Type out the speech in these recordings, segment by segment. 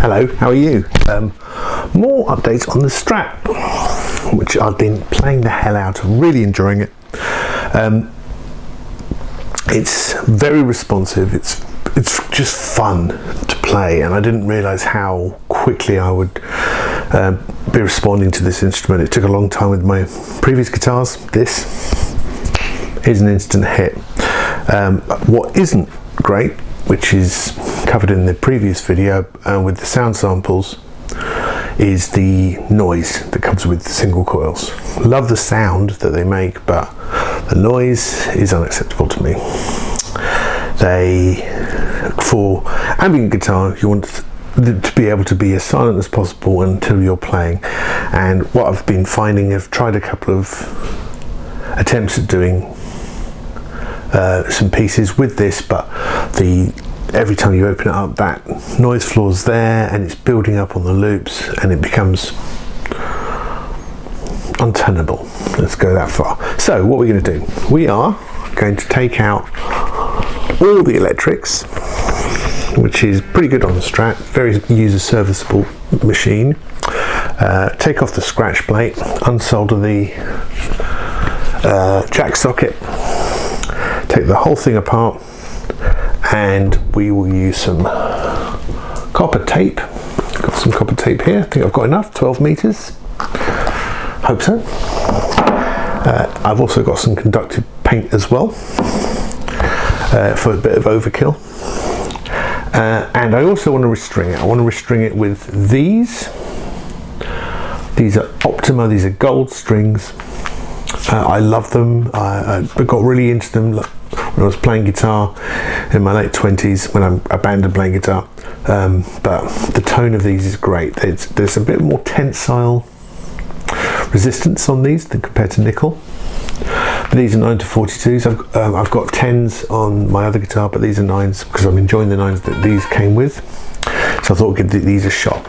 Hello, how are you? More updates on the Strat, which I've been playing the hell out of, really enjoying it. It's very responsive, it's just fun to play, and I didn't realise how quickly I would be responding to this instrument. It took a long time with my previous guitars. This is an instant hit. What isn't great, which is covered in the previous video with the sound samples, is the noise that comes with the single coils. Love the sound that they make, but the noise is unacceptable to me. For ambient guitar, you want to be able to be as silent as possible until you're playing. And what I've been finding, I've tried a couple of attempts at doing some pieces with this, but every time you open it up, that noise floor's there and it's building up on the loops and it becomes untenable. Let's go that far. So what we're going to do, we are going to take out all the electrics, which is pretty good on the Strat, very user serviceable machine. Take off the scratch plate, unsolder the jack socket, take the whole thing apart, and we will use some copper tape. Got some copper tape here. I think I've got enough, 12 meters. Hope so. I've also got some conductive paint as well for a bit of overkill. And I also want to restring it. I want to restring it with these. These are Optima, these are gold strings. I love them. I got really into them when I was playing guitar in my late 20s, when I abandoned playing guitar. But the tone of these is great. There's a bit more tensile resistance on these than compared to nickel. But these are 9 to 42s. I've got 10s on my other guitar, but these are 9s because I'm enjoying the 9s that these came with. So I thought we'd give these a shot.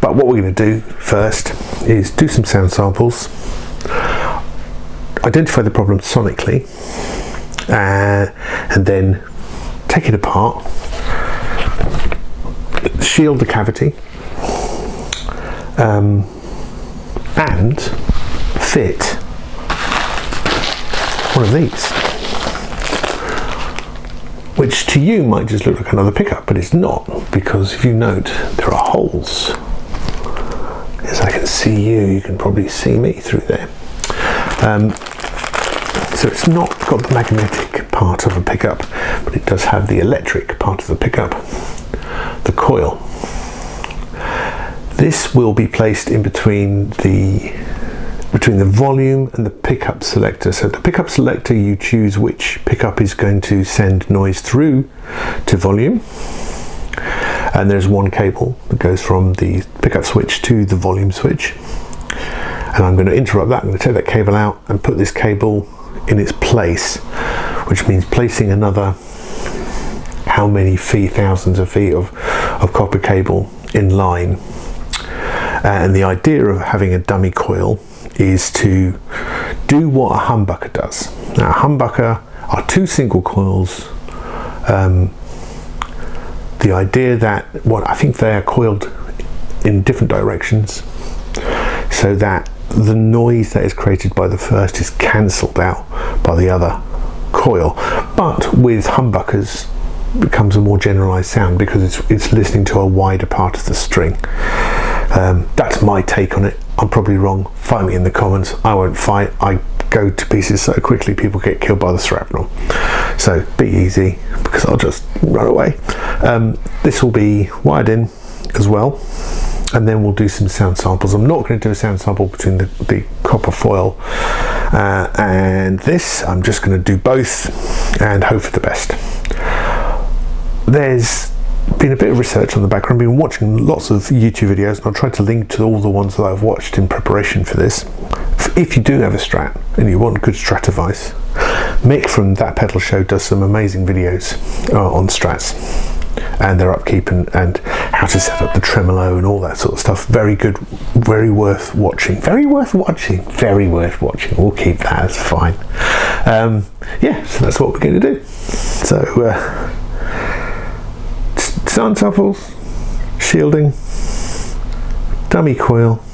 But what we're going to do first is do some sound samples, identify the problem sonically, and then take it apart, shield the cavity, and fit one of these, which to you might just look like another pickup, but it's not, because if you note, there are holes. As I can see you can probably see me through there. So it's not got the magnetic part of a pickup, but it does have the electric part of the pickup, the coil. This will be placed in between the volume and the pickup selector. So the pickup selector, you choose which pickup is going to send noise through to volume. And there's one cable that goes from the pickup switch to the volume switch. And I'm going to interrupt that. I'm going to take that cable out and put this cable in its place, which means placing another how many feet, thousands of feet of copper cable in line. And the idea of having a dummy coil is to do what a humbucker does. Now, a humbucker are two single coils. The idea that I think they are coiled in different directions, so that the noise that is created by the first is cancelled out by the other coil. But with humbuckers, it becomes a more generalized sound because it's listening to a wider part of the string. That's my take on it. I'm probably wrong. Fight me in the comments. I won't fight. I go to pieces so quickly, people get killed by the shrapnel. So be easy, because I'll just run away. This will be wired in as well, and then we'll do some sound samples. I'm not going to do a sound sample between the copper foil and this. I'm just going to do both and hope for the best. There's been a bit of research on the background. I've been watching lots of YouTube videos, and I'll try to link to all the ones that I've watched in preparation for this. If you do have a Strat and you want good Strat advice, Mick from That Pedal Show does some amazing videos on Strats and their upkeep and how to set up the tremolo and all that sort of stuff. Very good, very worth watching. Very worth watching. Very worth watching. We'll keep that as fine. Yeah, so that's what we're going to do. So sound samples, shielding, dummy coil,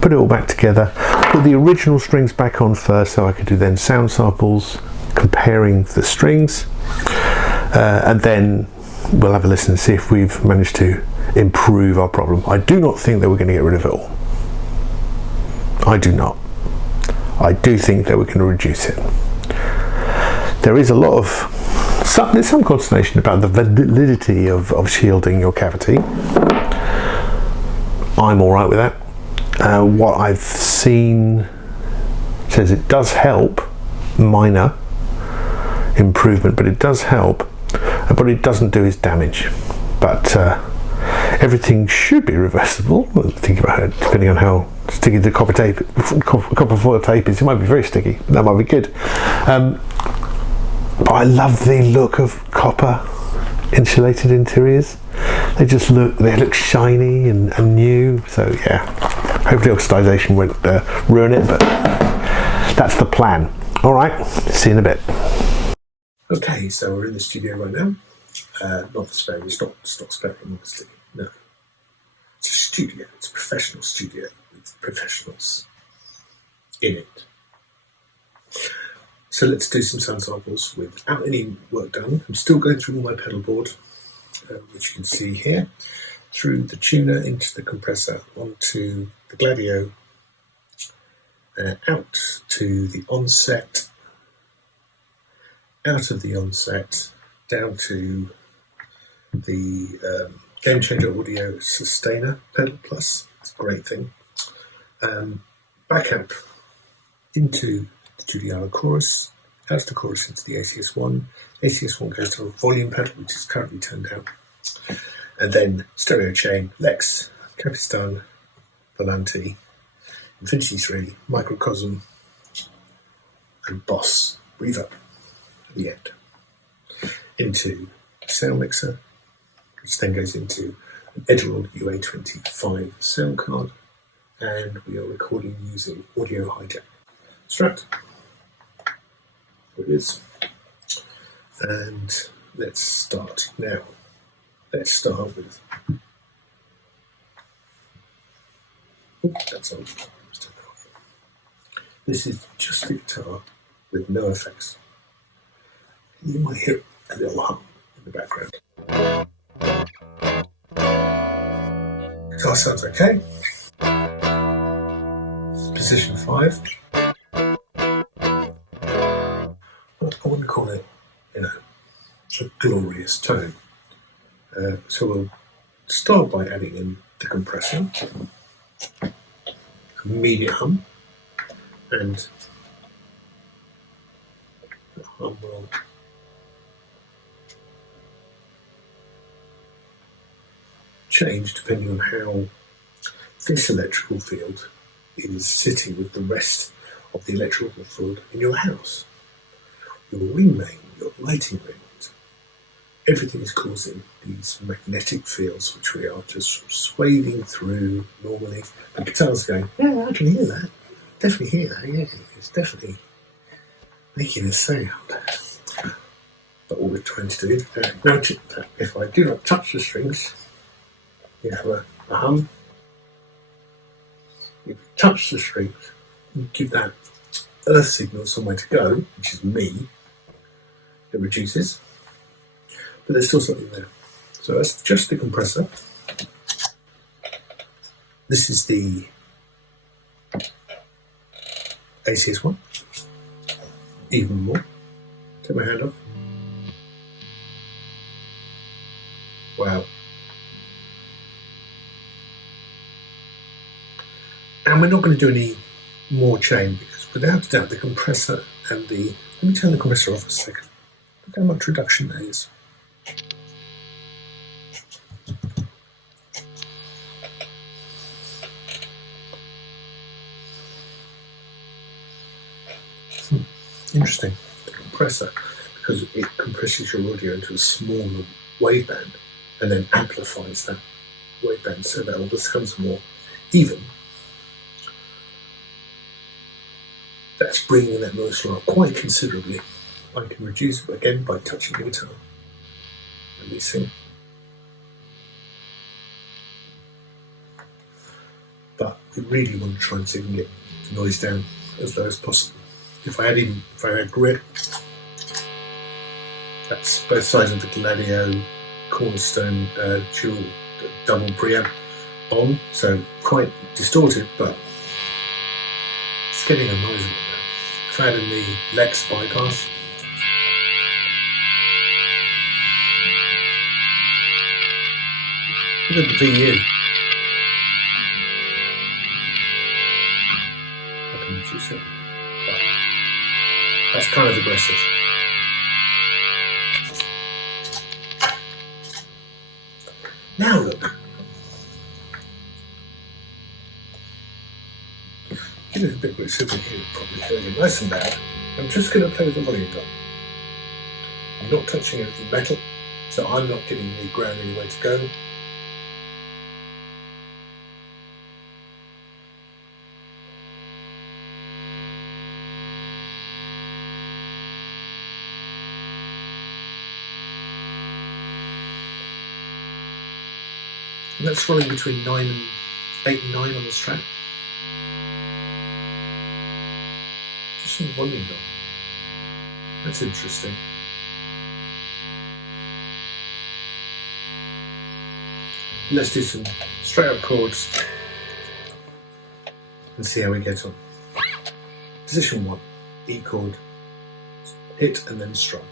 put it all back together, put the original strings back on first so I could do then sound samples comparing the strings, and then we'll have a listen and see if we've managed to improve our problem. I do not think that we're going to get rid of it all. I do not. I do think that we're going to reduce it. There is a lot of there's some consternation about the validity of shielding your cavity. I'm all right with that. What I've seen says it does help, minor improvement, but it does help. What it doesn't do is damage. But everything should be reversible. Think about it, depending on how sticky the copper foil tape is. It might be very sticky. That might be good. But I love the look of copper insulated interiors. They look shiny and new. So yeah, hopefully oxidization won't ruin it, but that's the plan. All right, see you in a bit. Okay, so we're in the studio right now. Not the spare, it's not spare, obviously. No, it's a studio. It's a professional studio with professionals in it. So let's do some sound samples without any work done. I'm still going through all my pedal board, which you can see here, through the tuner into the compressor, onto the Gladio, out to the onset, out of the onset, down to the Game Changer Audio Sustainer Pedal Plus. It's a great thing. Back up into the Juliana chorus, out of the chorus into the ACS1. ACS1 goes to a volume pedal, which is currently turned down. And then stereo chain, Lex, Capistan, Volante, Infinity 3, Microcosm, and Boss Reverb at the end. Into sound mixer, which then goes into an Edirol UA25 sound card, and we are recording using Audio Hijack Strat. There it is. And let's start now. Let's start with. Oh, that's on. This is just the guitar with no effects. You might hear a little hum in the background. Guitar sounds okay. Position 5. I wouldn't call it, a glorious tone. So we'll start by adding in the compressor, immediate hum, and the hum will change depending on how this electrical field is sitting with the rest of the electrical field in your house. Your ring main, your lighting rings, everything is causing these magnetic fields which we are just swathing through normally. The guitar's going, yeah, I can hear that. Definitely hear that, yeah. It's definitely making a sound. But what we're trying to do is imagine that if I do not touch the strings, you have a hum. If you touch the strings, you give that earth signal somewhere to go, which is me. It reduces, but there's still something there. So that's just the compressor. This is the ACS1. Even more. Take my hand off. Wow. And we're not going to do any more chain because without a doubt the compressor and the... Let me turn the compressor off a second. Look how much reduction that is. Interesting. The compressor, because it compresses your audio into a smaller waveband and then amplifies that waveband so that all becomes more even. That's bringing that noise floor up quite considerably. I can reduce it again by touching the guitar, releasing. you really want to try and see if you can get the noise down as low as possible. If I had grip, that's both sides of the Gladio Cornerstone dual double preamp on, so quite distorted, but it's getting a noise now. If I had in the Lex bypass, look at the VU. I can reduce it. But that's kind of aggressive. Now look. Give it a bit more super here, probably hearing it nice and bad. I'm just going to play with the volume down. I'm not touching anything metal, so I'm not giving the ground anywhere to go. And that's running between 8 and 9 on the strat. Just some volume though. That's interesting. Let's do some straight up chords and see how we get on. Position 1, E chord, hit and then strum.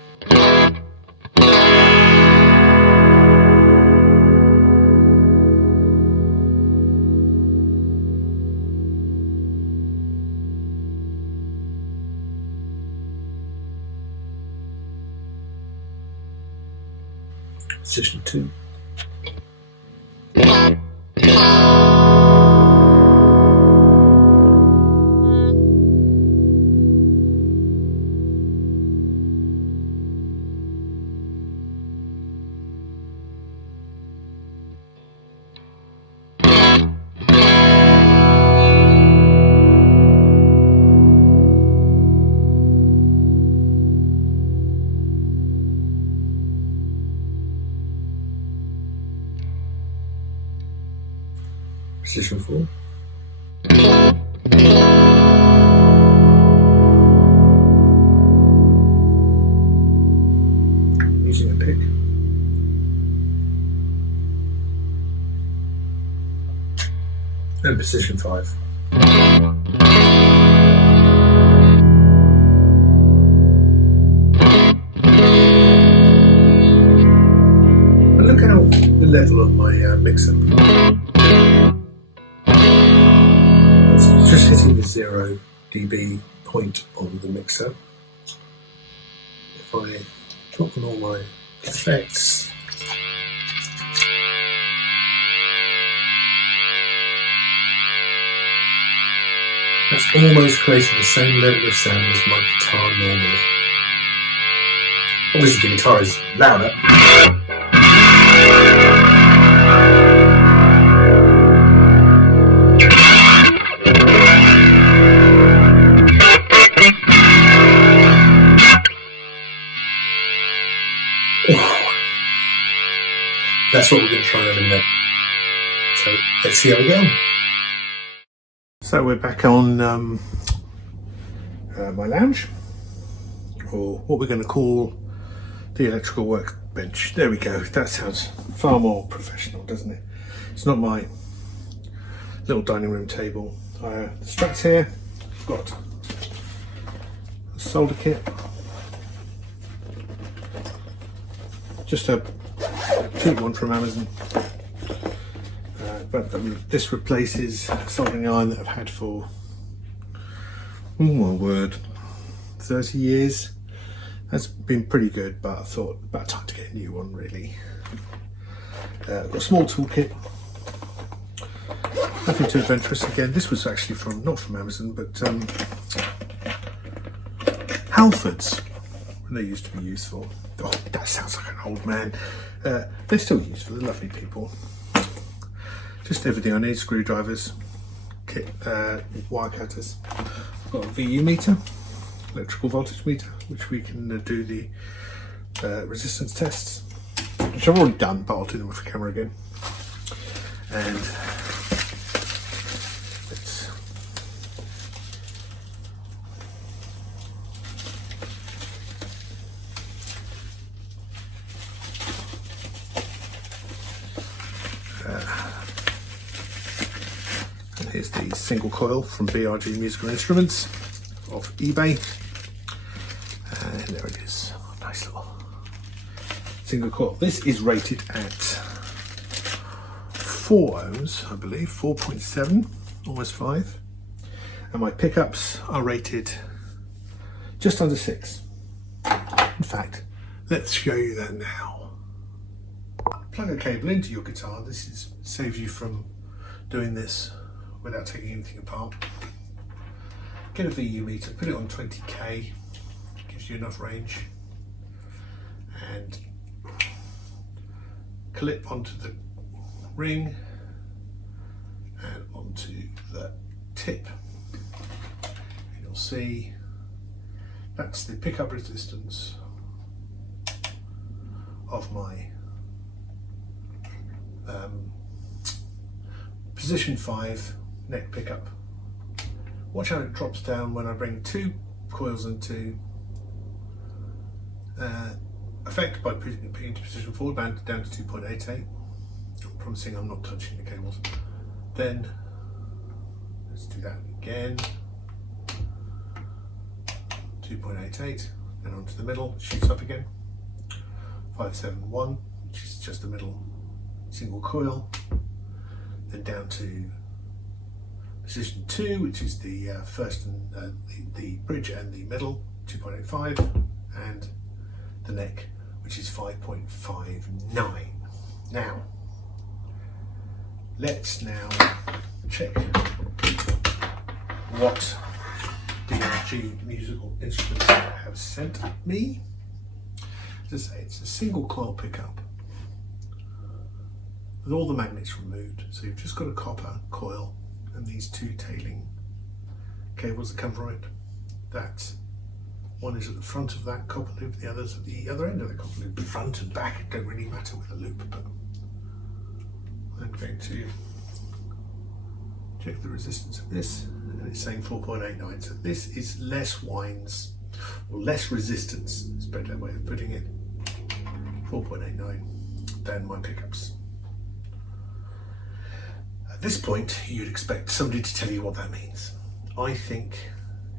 Position 2. Position 4. Using a pick. And position 5. And look how the level of my mixer. Just hitting the 0 dB point on the mixer. If I drop on all my effects, that's almost creating the same level of sound as my guitar normally. Obviously the guitar is louder. That's what we're going to try and eliminate. So let's see how we go. So we're back on my lounge, or what we're going to call the electrical workbench. There we go. That sounds far more professional, doesn't it? It's not my little dining room table. The Strat's here. I've got a solder kit. Just a cheap one from Amazon, but I mean, this replaces a soldering iron that I've had for, oh my word, 30 years. That's been pretty good, but I thought about time to get a new one really. I've got a small toolkit, nothing too adventurous. Again, this was actually not from Amazon, but Halfords, when they used to be useful. Oh, that sounds like an old man. They're still useful, they're lovely people. Just everything I need: screwdrivers, kit, wire cutters. I've got a VU meter, electrical voltage meter, which we can do the resistance tests, which I've already done, but I'll do them with the camera again. And And here's the single coil from BRG Musical Instruments off eBay. And there it is, nice little single coil. This is rated at 4 ohms, I believe, 4.7, almost 5. And my pickups are rated just under 6. In fact, let's show you that now. Plug a cable into your guitar. This saves you from doing this without taking anything apart. Get a VU meter, put it on 20k, gives you enough range, and clip onto the ring and onto the tip. And you'll see that's the pickup resistance of my position 5 neck pickup. Watch how it drops down when I bring 2 coils into effect by putting it into position 4, down to 2.88. I'm promising I'm not touching the cables. Then let's do that again. 2.88, then onto the middle, shoots up again. 571, which is just the middle single coil. Then down to position 2, which is the first and the bridge and the middle, 2.85, and the neck, which is 5.59. Now, let's now check what BRG Musical Instruments have sent me. As I say, it's a single coil pickup with all the magnets removed. So you've just got a copper coil and these 2 tailing cables that come from it. That one is at the front of that copper loop, the other's at the other end of the copper loop. Front and back, it don't really matter with a loop, but I'm going to check the resistance of this, and it's saying 4.89. So this is less winds, or less resistance, is a better way of putting it, 4.89, than my pickups. At this point, you'd expect somebody to tell you what that means. I think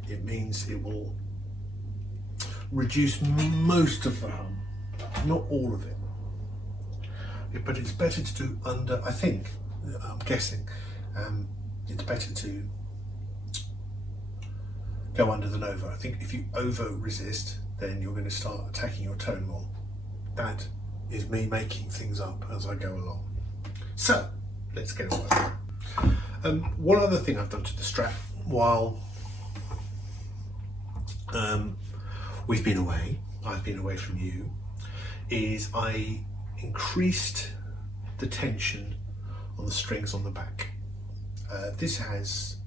it means it will reduce most of the hum, not all of it. But it's better to do under, I think, I'm guessing, it's better to go under than over. I think if you over resist, then you're going to start attacking your tone more. That is me making things up as I go along. So, let's get on with it. One other thing I've done to the Strat while we've been away, I've been away from you, is I increased the tension on the strings on the back. This has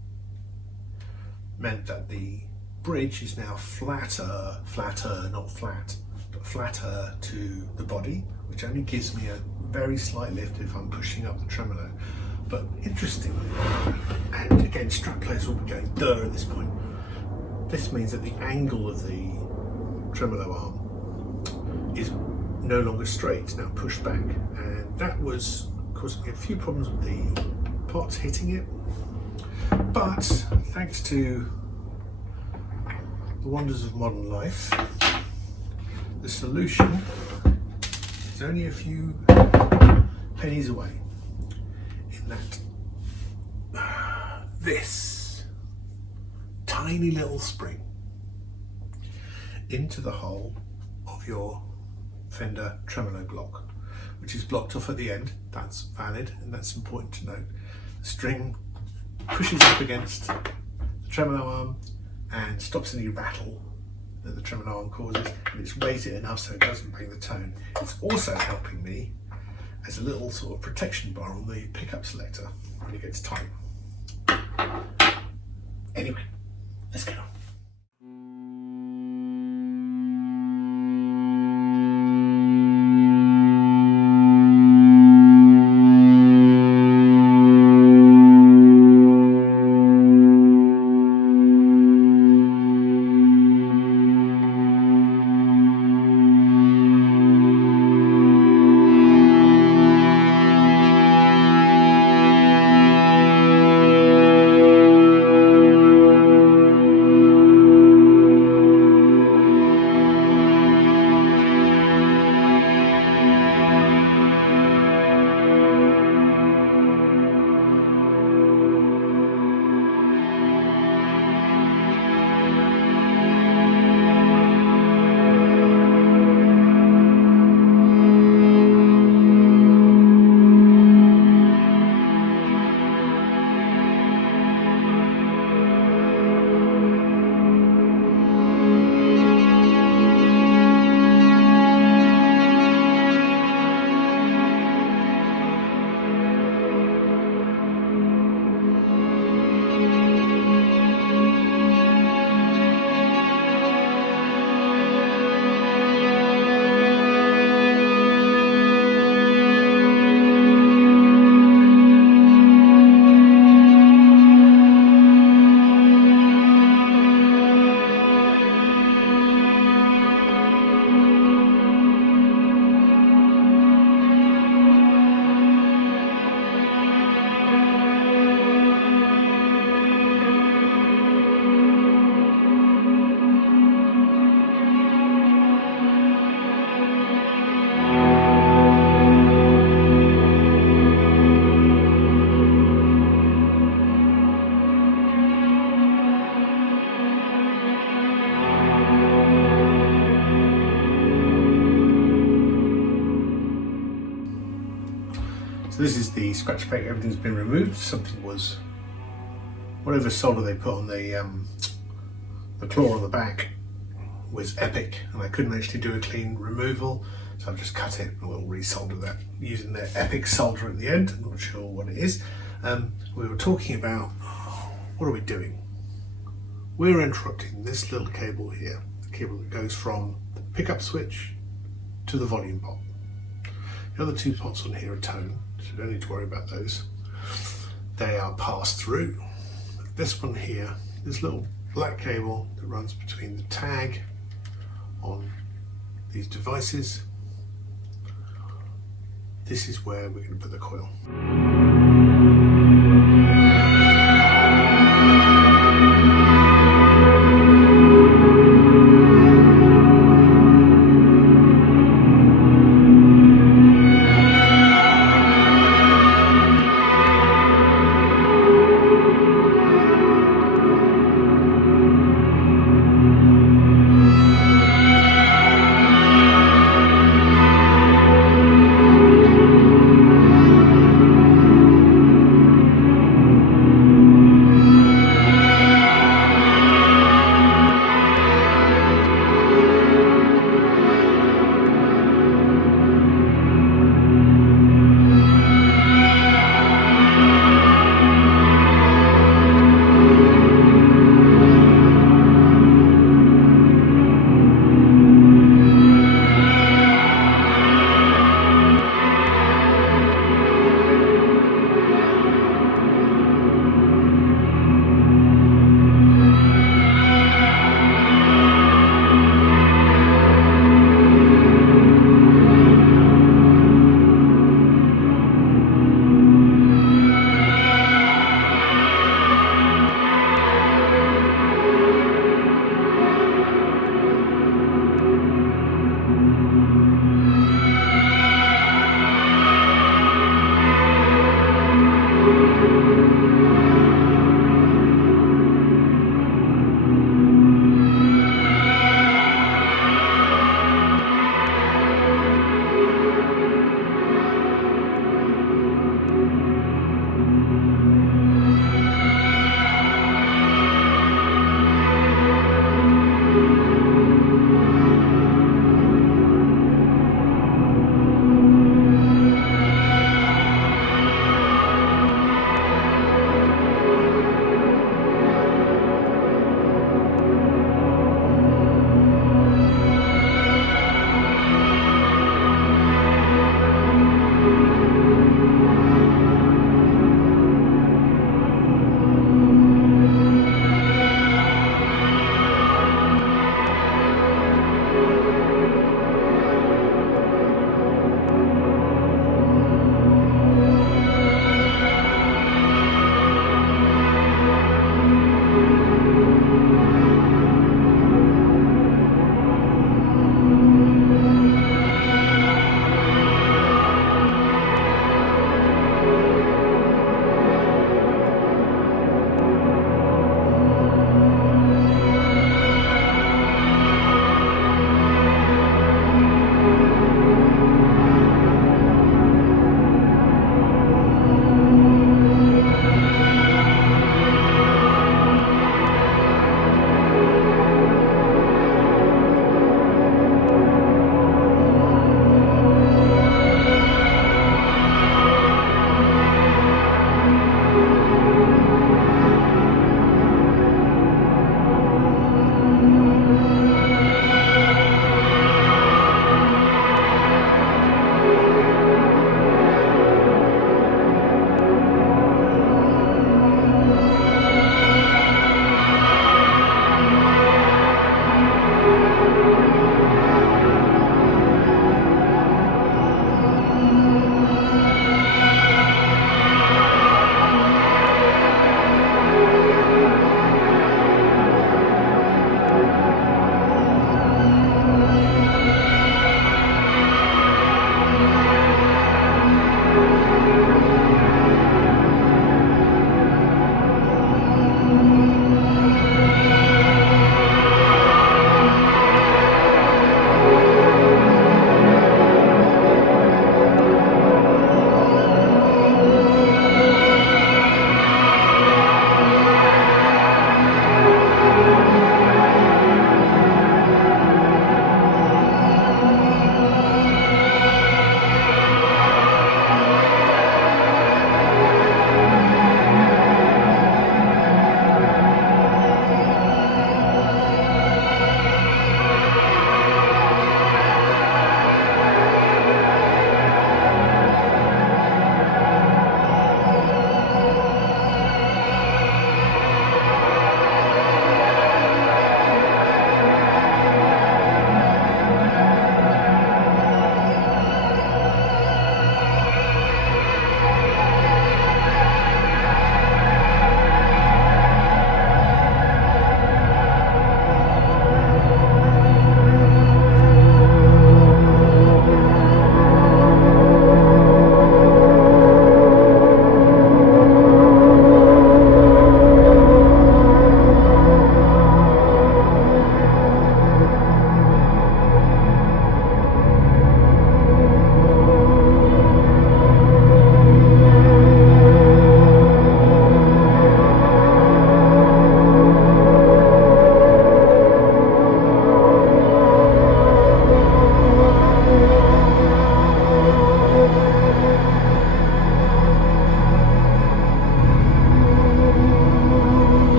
meant that the bridge is now flatter, not flat, but flatter to the body, which only gives me a very slight lift if I'm pushing up the tremolo. But interestingly, and again, Strat players will be going duh at this point, this means that the angle of the tremolo arm is no longer straight, it's now pushed back, and that was causing me a few problems with the pots hitting it. But thanks to the wonders of modern life, the solution is only a few pennies away, in that this tiny little spring into the hole of your Fender tremolo block, which is blocked off at the end. That's valid, and that's important to note. The string pushes up against the tremolo arm and stops any rattle that the tremolo arm causes, and it's raised it enough so it doesn't bring the tone. It's also helping me as a little sort of protection bar on the pickup selector when it gets tight. Anyway, let's get on. So this is the scratch paint, everything's been removed. Something was, whatever solder they put on the claw on the back was epic, and I couldn't actually do a clean removal, so I've just cut it and we'll resolder that using the epic solder at the end. I'm not sure what it is. We were talking about, what are we doing? We're interrupting this little cable here, the cable that goes from the pickup switch to the volume pot. The other two pots on here are tone, so you don't need to worry about those. They are passed through. This one here, this little black cable that runs between the tag on these devices, this is where we're going to put the coil.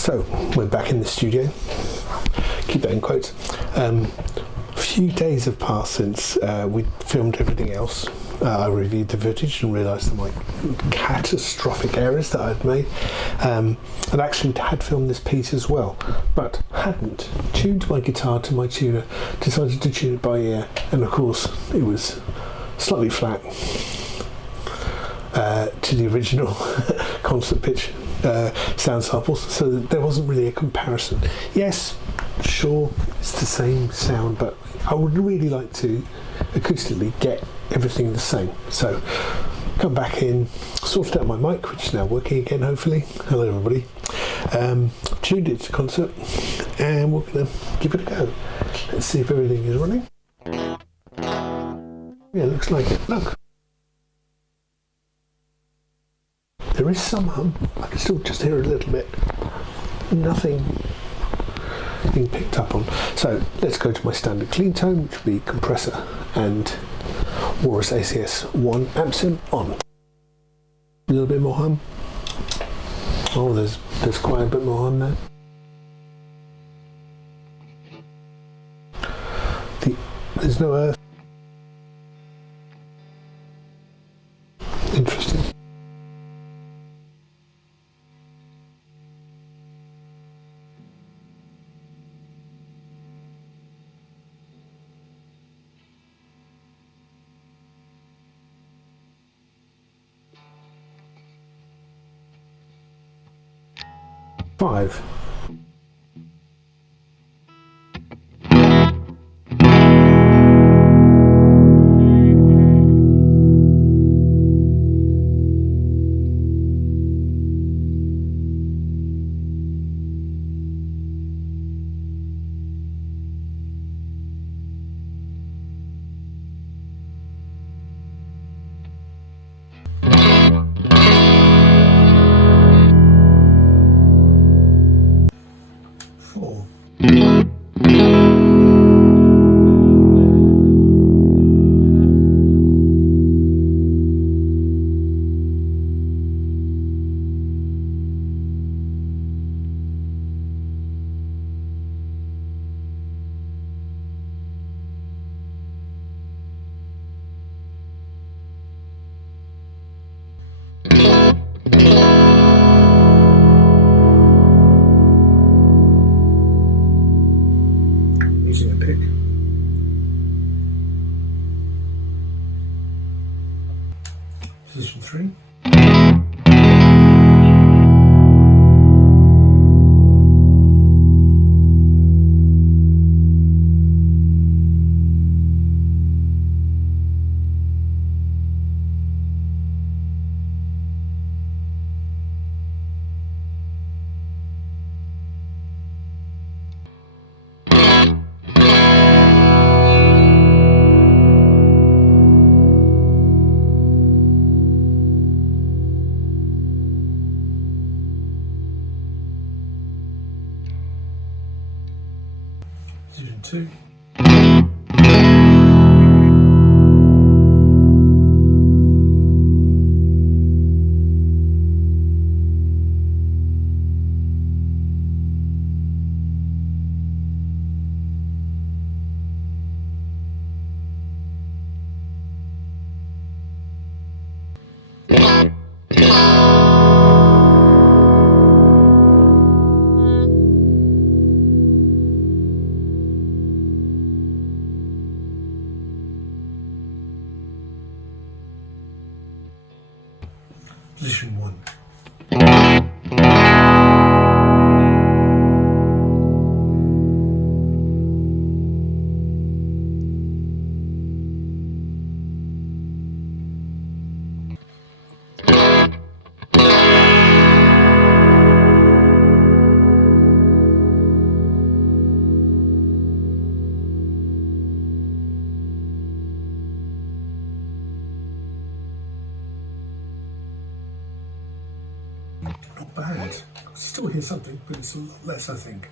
So we're back in the studio, keep that in quotes. A few days have passed since we filmed everything else. I reviewed the footage and realised my catastrophic errors that I'd made. I'd actually had filmed this piece as well, but hadn't tuned my guitar to my tuner, decided to tune it by ear, and of course it was slightly flat to the original concert pitch sound samples, so there wasn't really a comparison. Yes, sure, it's the same sound, but I would really like to acoustically get everything the same. So come back in, sorted out my mic, which is now working again, hopefully. Hello everybody. Tuned it to concert, and we're going to give it a go. Let's see if everything is running. Yeah, looks like it. Look. There is some hum. I can still just hear it a little bit. Nothing being picked up on. So let's go to my standard clean tone, which will be compressor and Walrus ACS 1 amp sim on. A little bit more hum. Oh, there's quite a bit more hum there. There's no earth. Interesting. Five. Using a pick. Position 3. Position 2. Position 1. Not bad. Still hear something, but it's a lot less, I think.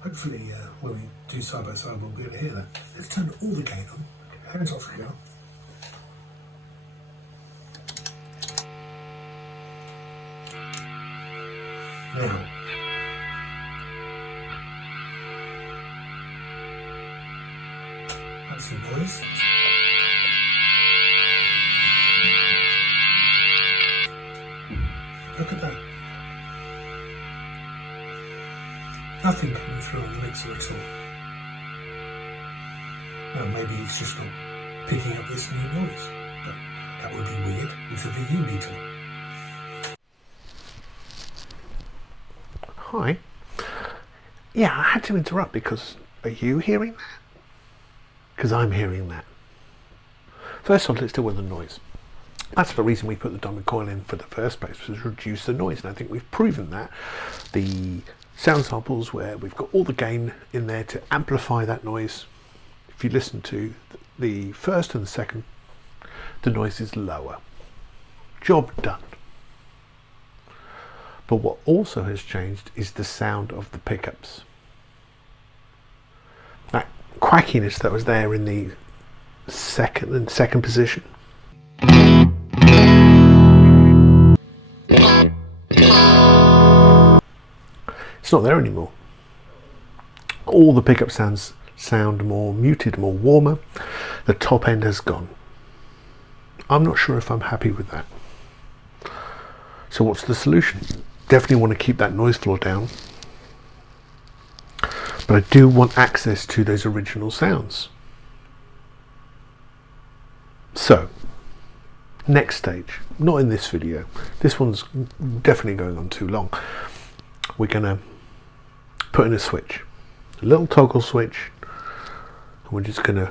Hopefully, when we do side by side, we'll be able to hear that. Let's turn all the gain on. Hands off here. Now, That's some noise. Look at that. Nothing coming through on the mixer at all. Well, maybe he's just not picking up this new noise. But that would be weird with a VU meter. Hi. Yeah, I had to interrupt because are you hearing that? Because I'm hearing that. First off, let's deal with the noise. That's the reason we put the dummy coil in for the first place, was to reduce the noise, and I think we've proven that. The sound samples where we've got all the gain in there to amplify that noise. If you listen to the first and the second, the noise is lower. Job done. But what also has changed is the sound of the pickups. That quackiness that was there in the second position. It's not there anymore. All the pickup sounds sound more muted, more warmer. The top end has gone. I'm not sure if I'm happy with that. So what's the solution? Definitely want to keep that noise floor down, but I do want access to those original sounds. So next stage, not in this video, this one's definitely going on too long. We're going to put in a switch, a little toggle switch, and we're just going to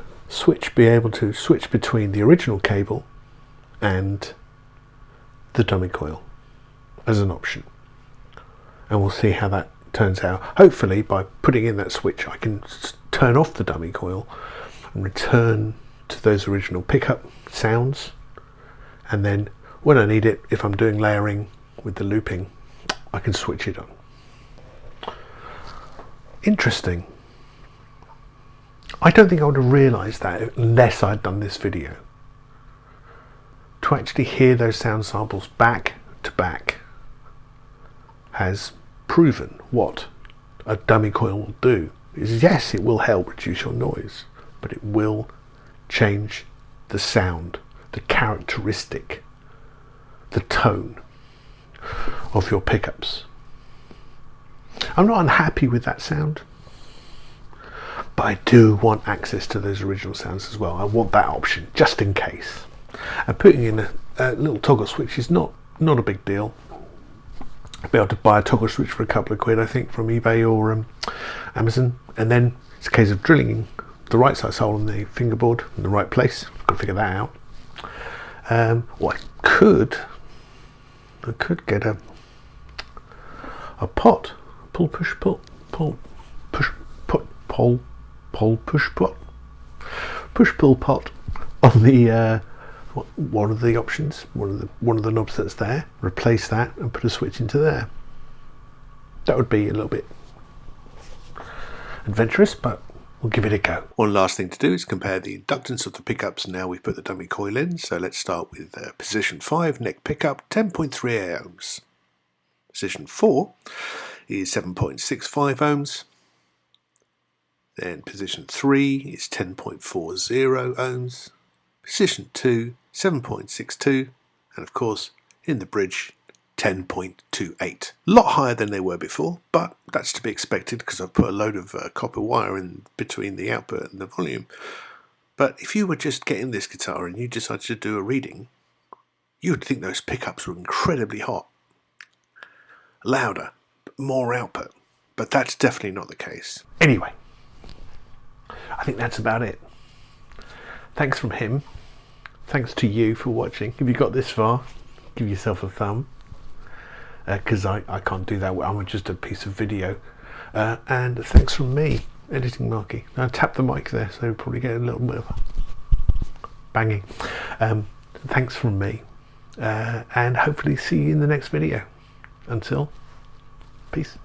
be able to switch between the original cable and the dummy coil as an option. And we'll see how that turns out. Hopefully by putting in that switch I can turn off the dummy coil and return to those original pickup sounds, and then when I need it, if I'm doing layering with the looping, I can switch it on. Interesting. I don't think I would have realised that unless I'd done this video. To actually hear those sound samples back to back has proven what a dummy coil will do. Is yes, it will help reduce your noise, but it will change the sound, the characteristic, the tone of your pickups. I'm not unhappy with that sound, but I do want access to those original sounds as well. I want that option just in case. And putting in a little toggle switch is not a big deal. I'll be able to buy a toggle switch for a couple of quid, I think, from eBay or Amazon, and then it's a case of drilling the right size hole in the fingerboard in the right place. I've got to figure that out. Or I could get a pot, pull push pull, pull push put pull push pot, push pull pot on the one of the options, one of the knobs that's there. Replace that and put a switch into there. That would be a little bit adventurous, but we'll give it a go. One last thing to do is compare the inductance of the pickups. Now we've put the dummy coil in, so let's start with position 5, neck pickup, 10.3 ohms. Position 4 is 7.65 ohms. Then position 3 is 10.40 ohms. Position 2, 7.62, and of course in the bridge 10.28. A lot higher than they were before, but that's to be expected because I've put a load of copper wire in between the output and the volume. But if you were just getting this guitar and you decided to do a reading, you would think those pickups were incredibly hot, louder, more output, but that's definitely not the case. Anyway, I think that's about it. Thanks from him. Thanks to you for watching. If you got this far, give yourself a thumb, because I can't do that. I'm just a piece of video. And thanks from me, Editing Marky. I tapped the mic there, so probably get a little bit of banging. Thanks from me, and hopefully see you in the next video. Until, peace.